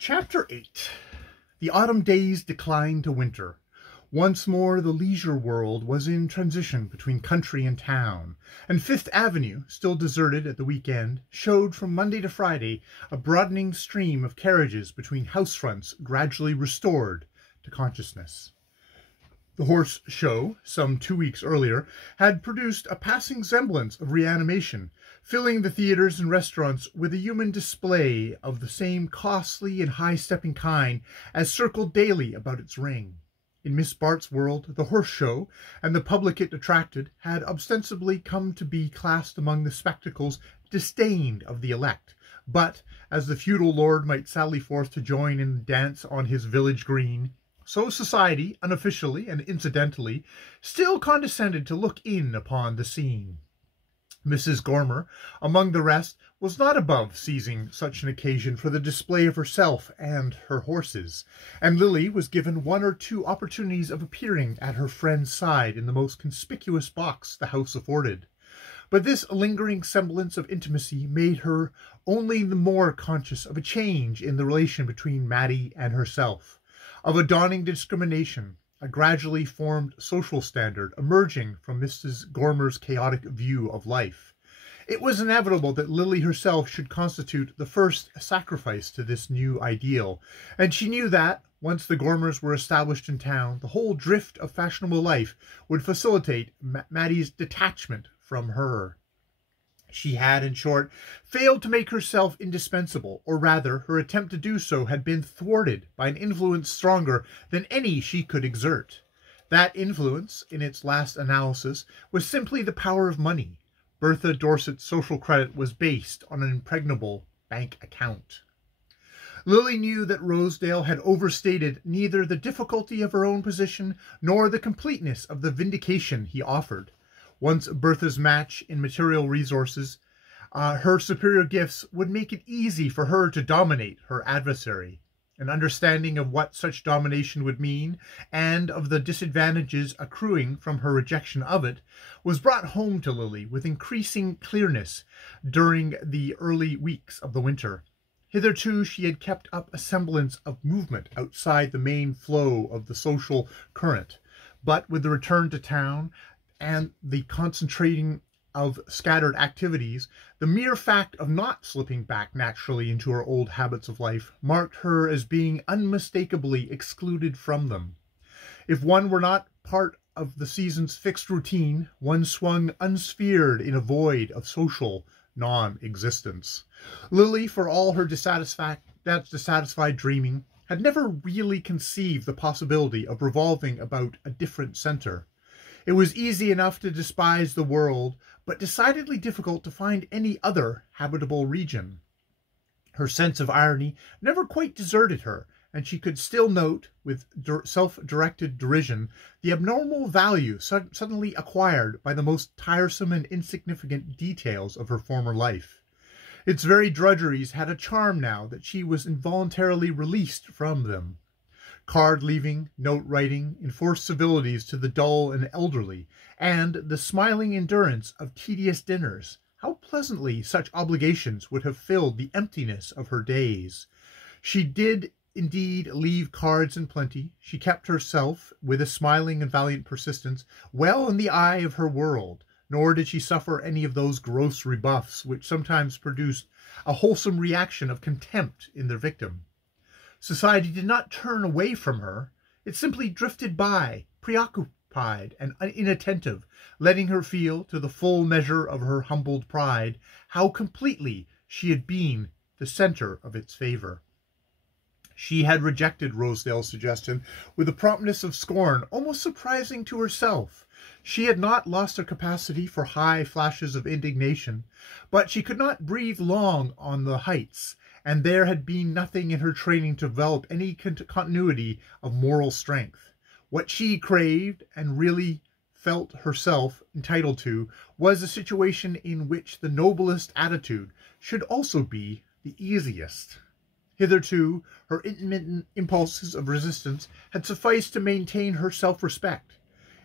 Chapter 8. The autumn days declined to winter. Once more the leisure world was in transition between country and town, and Fifth Avenue, still deserted at the weekend, showed from Monday to Friday a broadening stream of carriages between house fronts gradually restored to consciousness. The horse show, some 2 weeks earlier, had produced a passing semblance of reanimation, filling the theaters and restaurants with a human display of the same costly and high-stepping kind as circled daily about its ring. In Miss Bart's world, the horse show and the public it attracted had ostensibly come to be classed among the spectacles disdained of the elect, but, as the feudal lord might sally forth to join in the dance on his village green, so society, unofficially and incidentally, still condescended to look in upon the scene. Mrs. Gormer, among the rest, was not above seizing such an occasion for the display of herself and her horses, and Lily was given 1 or 2 opportunities of appearing at her friend's side in the most conspicuous box the house afforded. But this lingering semblance of intimacy made her only the more conscious of a change in the relation between Mattie and herself, of a dawning discrimination, a gradually formed social standard emerging from Mrs. Gormer's chaotic view of life. It was inevitable that Lily herself should constitute the first sacrifice to this new ideal, and she knew that, once the Gormers were established in town, the whole drift of fashionable life would facilitate Mattie's detachment from her. She had, in short, failed to make herself indispensable, or rather, her attempt to do so had been thwarted by an influence stronger than any she could exert. That influence, in its last analysis, was simply the power of money. Bertha Dorset's social credit was based on an impregnable bank account. Lily knew that Rosedale had overstated neither the difficulty of her own position nor the completeness of the vindication he offered. Once Bertha's match in material resources, her superior gifts would make it easy for her to dominate her adversary. An understanding of what such domination would mean, and of the disadvantages accruing from her rejection of it, was brought home to Lily with increasing clearness during the early weeks of the winter. Hitherto she had kept up a semblance of movement outside the main flow of the social current, but with the return to town and the concentrating of scattered activities, the mere fact of not slipping back naturally into her old habits of life marked her as being unmistakably excluded from them. If one were not part of the season's fixed routine, one swung unsphered in a void of social non-existence. Lily, for all her dissatisfied dreaming, had never really conceived the possibility of revolving about a different center. It was easy enough to despise the world, but decidedly difficult to find any other habitable region. Her sense of irony never quite deserted her, and she could still note, with self-directed derision, the abnormal value suddenly acquired by the most tiresome and insignificant details of her former life. Its very drudgeries had a charm now that she was involuntarily released from them. Card-leaving, note-writing, enforced civilities to the dull and elderly, and the smiling endurance of tedious dinners. How pleasantly such obligations would have filled the emptiness of her days. She did indeed leave cards in plenty. She kept herself, with a smiling and valiant persistence, well in the eye of her world, nor did she suffer any of those gross rebuffs which sometimes produced a wholesome reaction of contempt in their victim. Society did not turn away from her. It simply drifted by, preoccupied and inattentive, letting her feel, to the full measure of her humbled pride, how completely she had been the center of its favor. She had rejected Rosedale's suggestion with a promptness of scorn almost surprising to herself. She had not lost her capacity for high flashes of indignation, but she could not breathe long on the heights, and there had been nothing in her training to develop any continuity of moral strength. What she craved, and really felt herself entitled to, was a situation in which the noblest attitude should also be the easiest. Hitherto, her intermittent impulses of resistance had sufficed to maintain her self-respect.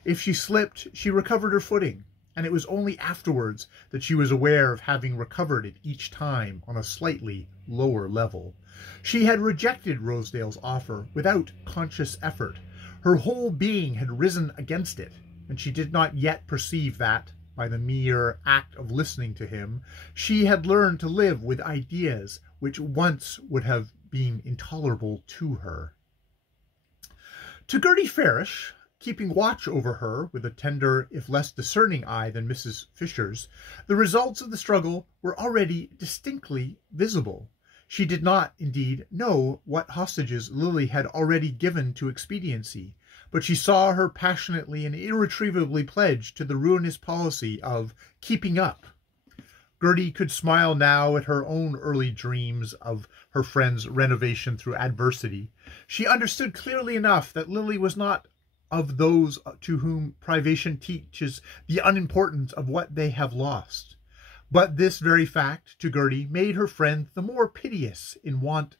If she slipped, she recovered her footing, and it was only afterwards that she was aware of having recovered it each time on a slightly lower level. She had rejected Rosedale's offer without conscious effort. Her whole being had risen against it, and she did not yet perceive that, by the mere act of listening to him, she had learned to live with ideas which once would have been intolerable to her. To Gertie Farish, keeping watch over her with a tender, if less discerning eye than Mrs. Fisher's, the results of the struggle were already distinctly visible. She did not, indeed, know what hostages Lily had already given to expediency, but she saw her passionately and irretrievably pledged to the ruinous policy of keeping up. Gertie could smile now at her own early dreams of her friend's renovation through adversity. She understood clearly enough that Lily was not of those to whom privation teaches the unimportance of what they have lost. But this very fact, to Gertie, made her friend the more piteously in want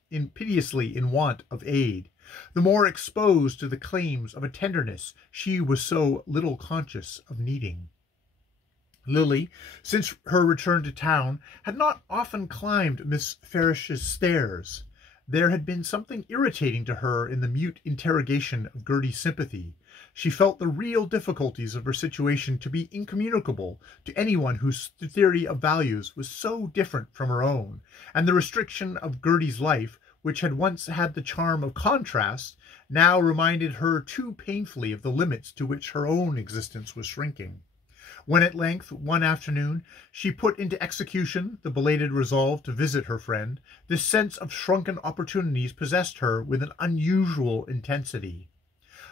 of aid, the more exposed to the claims of a tenderness she was so little conscious of needing. Lily, since her return to town, had not often climbed Miss Farish's stairs. There had been something irritating to her in the mute interrogation of Gertie's sympathy. She felt the real difficulties of her situation to be incommunicable to anyone whose theory of values was so different from her own, and the restriction of Gertie's life, which had once had the charm of contrast, now reminded her too painfully of the limits to which her own existence was shrinking. When at length, one afternoon, she put into execution the belated resolve to visit her friend, this sense of shrunken opportunities possessed her with an unusual intensity.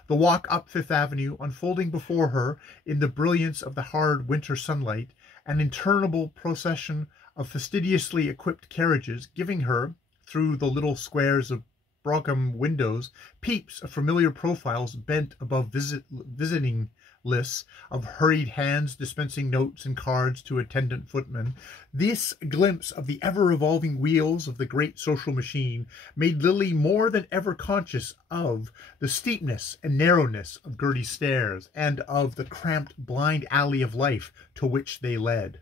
The walk up Fifth Avenue, unfolding before her in the brilliance of the hard winter sunlight, an interminable procession of fastidiously equipped carriages, giving her, through the little squares of brougham windows, peeps of familiar profiles bent above visiting lists, of hurried hands dispensing notes and cards to attendant footmen. This glimpse of the ever-revolving wheels of the great social machine made Lily more than ever conscious of the steepness and narrowness of Gertie's stairs, and of the cramped blind alley of life to which they led.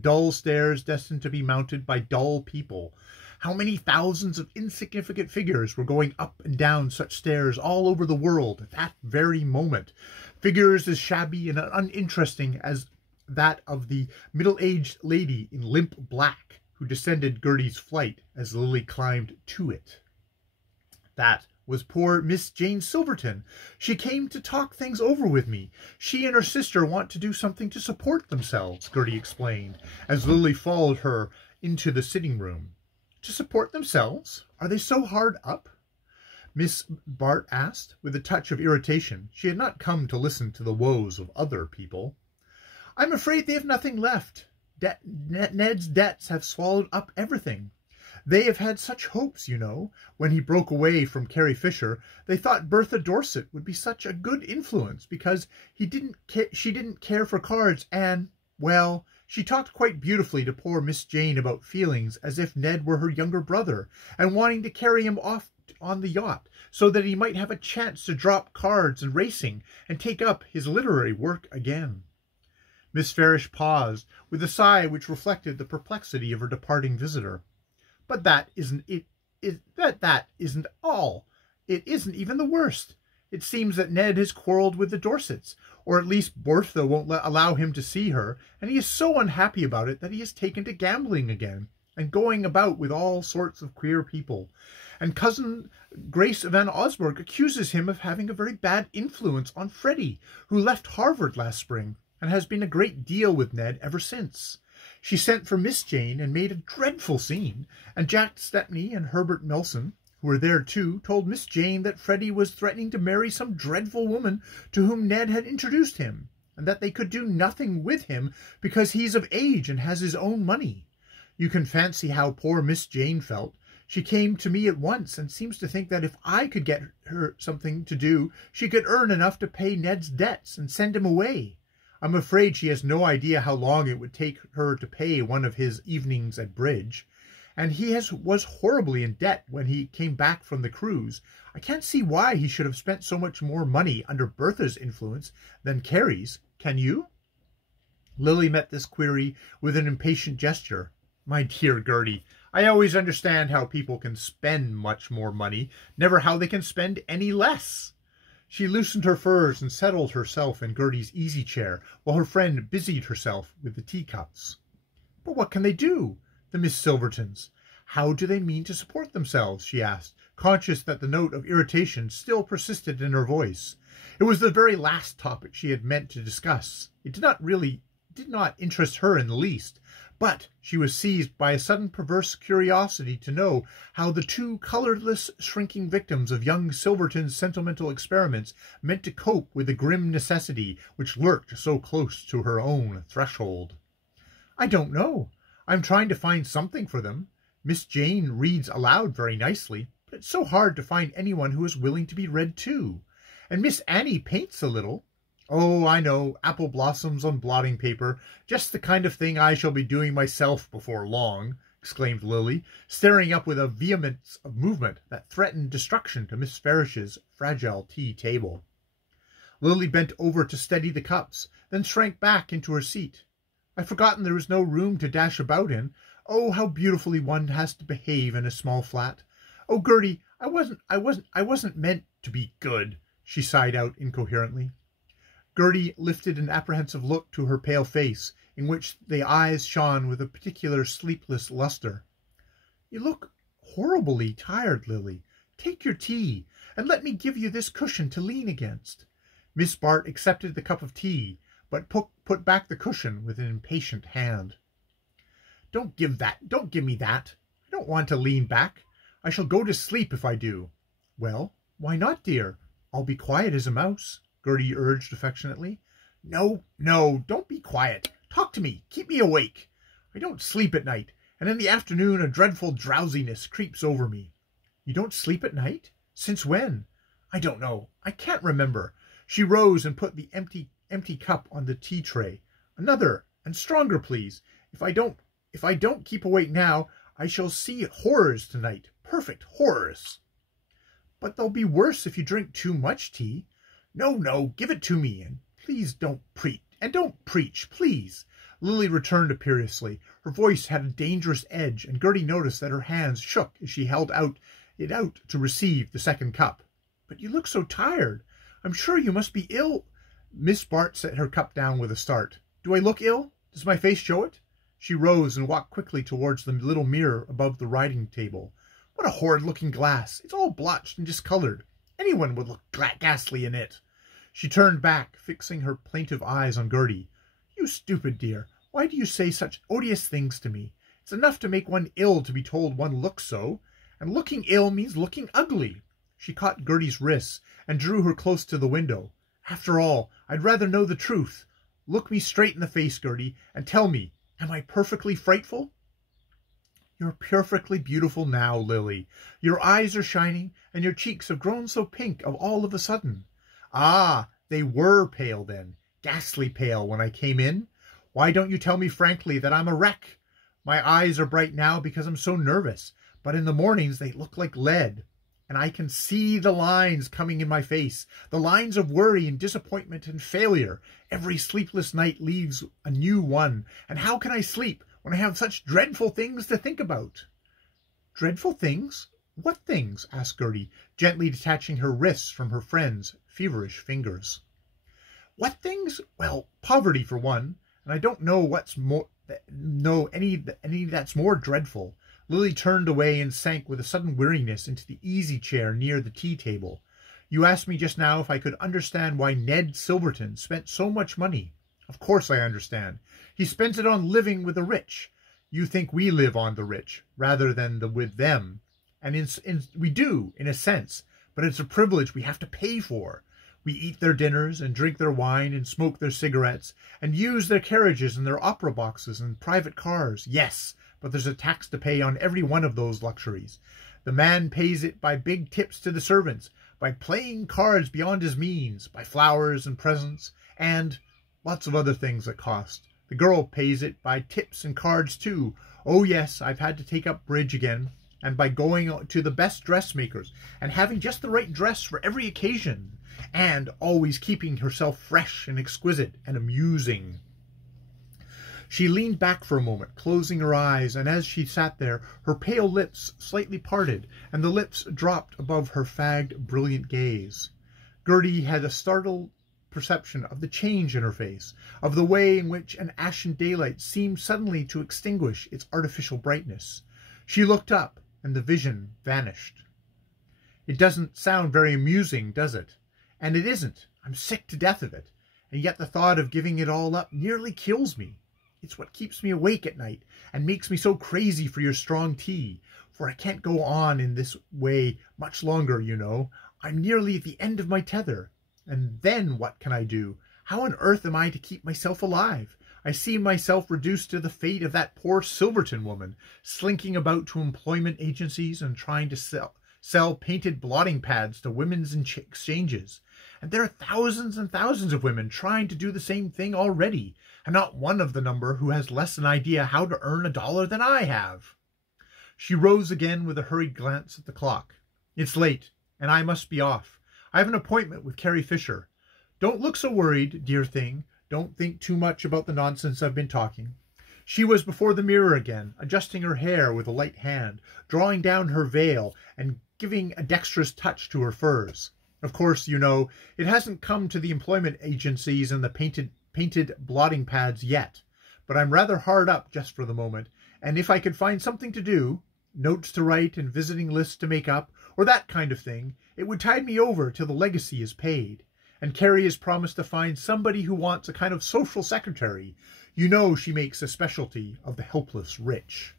Dull stairs destined to be mounted by dull people. How many thousands of insignificant figures were going up and down such stairs all over the world at that very moment, figures as shabby and uninteresting as that of the middle-aged lady in limp black who descended Gertie's flight as Lily climbed to it. That was poor Miss Jane Silverton. She came to talk things over with me. She and her sister want to do something to support themselves, Gertie explained, as Lily followed her into the sitting-room. To support themselves? Are they so hard up? Miss Bart asked, with a touch of irritation. She had not come to listen to the woes of other people. I'm afraid they have nothing left. Ned's debts have swallowed up everything. They have had such hopes, you know. When he broke away from Carrie Fisher, they thought Bertha Dorset would be such a good influence because she didn't care for cards and, well, she talked quite beautifully to poor Miss Jane about feelings as if Ned were her younger brother, and wanting to carry him off on the yacht so that he might have a chance to drop cards and racing and take up his literary work again. Miss Farish paused, with a sigh which reflected the perplexity of her departing visitor. But that isn't all. It isn't even the worst. It seems that Ned has quarrelled with the Dorsets, or at least Bertha won't allow him to see her, and he is so unhappy about it that he has taken to gambling again, and going about with all sorts of queer people. And Cousin Grace Van Osburgh accuses him of having a very bad influence on Freddie, who left Harvard last spring, and has been a great deal with Ned ever since. She sent for Miss Jane and made a dreadful scene, and Jack Stepney and Herbert Melson, who were there too, told Miss Jane that Freddie was threatening to marry some dreadful woman to whom Ned had introduced him, and that they could do nothing with him because he's of age and has his own money. You can fancy how poor Miss Jane felt. She came to me at once and seems to think that if I could get her something to do, she could earn enough to pay Ned's debts and send him away. I'm afraid she has no idea how long it would take her to pay one of his evenings at bridge. And he was horribly in debt when he came back from the cruise. I can't see why he should have spent so much more money under Bertha's influence than Carrie's. Can you? Lily met this query with an impatient gesture. My dear Gertie, I always understand how people can spend much more money, never how they can spend any less. She loosened her furs and settled herself in Gertie's easy chair, while her friend busied herself with the teacups. But what can they do, the Miss Silvertons? How do they mean to support themselves? She asked, conscious that the note of irritation still persisted in her voice. It was the very last topic she had meant to discuss. It did not interest her in the least, but she was seized by a sudden perverse curiosity to know how the two colourless, shrinking victims of young Silverton's sentimental experiments meant to cope with the grim necessity which lurked so close to her own threshold. "I don't know. I'm trying to find something for them. Miss Jane reads aloud very nicely, but it's so hard to find anyone who is willing to be read to. And Miss Annie paints a little." "Oh, I know, apple blossoms on blotting paper, just the kind of thing I shall be doing myself before long," exclaimed Lily, staring up with a vehemence of movement that threatened destruction to Miss Farish's fragile tea table. Lily bent over to steady the cups, then shrank back into her seat. "I've forgotten there is no room to dash about in. Oh, how beautifully one has to behave in a small flat. Oh, Gertie, I wasn't meant to be good," she sighed out incoherently. Gertie lifted an apprehensive look to her pale face, in which the eyes shone with a particular sleepless lustre. "You look horribly tired, Lily. Take your tea, and let me give you this cushion to lean against." Miss Bart accepted the cup of tea, but put back the cushion with an impatient hand. Don't give me that. I don't want to lean back. I shall go to sleep if I do." "Well, why not, dear? I'll be quiet as a mouse," Gertie urged affectionately. No, don't be quiet. Talk to me. Keep me awake. I don't sleep at night, and in the afternoon a dreadful drowsiness creeps over me." "You don't sleep at night? Since when?" "I don't know. I can't remember." She rose and put the empty cup on the tea tray. "Another, and stronger, please. If I don't keep awake now, I shall see horrors tonight. Perfect horrors." "But they'll be worse if you drink too much tea." No, give it to me, and please don't preach, please." Lily returned imperiously. Her voice had a dangerous edge, and Gertie noticed that her hands shook as she held it out to receive the second cup. "But you look so tired. I'm sure you must be ill." Miss Bart set her cup down with a start. "Do I look ill? Does my face show it?" She rose and walked quickly towards the little mirror above the writing table. "What a horrid-looking glass! It's all blotched and discoloured. Anyone would look ghastly in it." She turned back, fixing her plaintive eyes on Gertie. "You stupid dear, why do you say such odious things to me? It's enough to make one ill to be told one looks so, and looking ill means looking ugly." She caught Gertie's wrists and drew her close to the window. "After all, I'd rather know the truth. Look me straight in the face, Gertie, and tell me, am I perfectly frightful?" "You're perfectly beautiful now, Lily. Your eyes are shining, and your cheeks have grown so pink all of a sudden." "Ah, they were pale then, ghastly pale when I came in? Why don't you tell me frankly that I'm a wreck? My eyes are bright now because I'm so nervous, but in the mornings they look like lead. And I can see the lines coming in my face, the lines of worry and disappointment and failure. Every sleepless night leaves a new one, and how can I sleep when I have such dreadful things to think about?" "Dreadful things? What things?" asked Gertie, gently detaching her wrists from her friend's feverish fingers. "What things? Well, poverty for one, and I don't know any that's more dreadful." Lily turned away and sank with a sudden weariness into the easy chair near the tea table. "You asked me just now if I could understand why Ned Silverton spent so much money. Of course I understand. He spent it on living with the rich. You think we live on the rich, rather than with them. And we do, in a sense, but it's a privilege we have to pay for. We eat their dinners, and drink their wine, and smoke their cigarettes, and use their carriages and their opera boxes and private cars. Yes, but there's a tax to pay on every one of those luxuries. The man pays it by big tips to the servants, by playing cards beyond his means, by flowers and presents, and lots of other things that cost. The girl pays it by tips and cards too. Oh yes, I've had to take up bridge again, and by going to the best dressmakers, and having just the right dress for every occasion, and always keeping herself fresh and exquisite and amusing. She leaned back for a moment, closing her eyes, and as she sat there, her pale lips slightly parted, and the lips dropped above her fagged, brilliant gaze. Gertie had a startled perception of the change in her face, of the way in which an ashen daylight seemed suddenly to extinguish its artificial brightness. She looked up, and the vision vanished. It doesn't sound very amusing, does it? And it isn't. I'm sick to death of it. And yet the thought of giving it all up nearly kills me. It's what keeps me awake at night and makes me so crazy for your strong tea. For I can't go on in this way much longer, you know. I'm nearly at the end of my tether. And then what can I do? How on earth am I to keep myself alive? I see myself reduced to the fate of that poor Silverton woman, slinking about to employment agencies and trying to sell painted blotting pads to women's exchanges. And there are thousands and thousands of women trying to do the same thing already, and not one of the number who has less an idea how to earn $1 than I have. She rose again with a hurried glance at the clock. It's late, and I must be off. I have an appointment with Carrie Fisher. Don't look so worried, dear thing. Don't think too much about the nonsense I've been talking. She was before the mirror again, adjusting her hair with a light hand, drawing down her veil, and giving a dexterous touch to her furs. Of course, you know, it hasn't come to the employment agencies and the painted blotting pads yet, but I'm rather hard up just for the moment, and if I could find something to do, notes to write and visiting lists to make up, or that kind of thing, it would tide me over till the legacy is paid. And Carrie has promised to find somebody who wants a kind of social secretary. You know she makes a specialty of the helpless rich.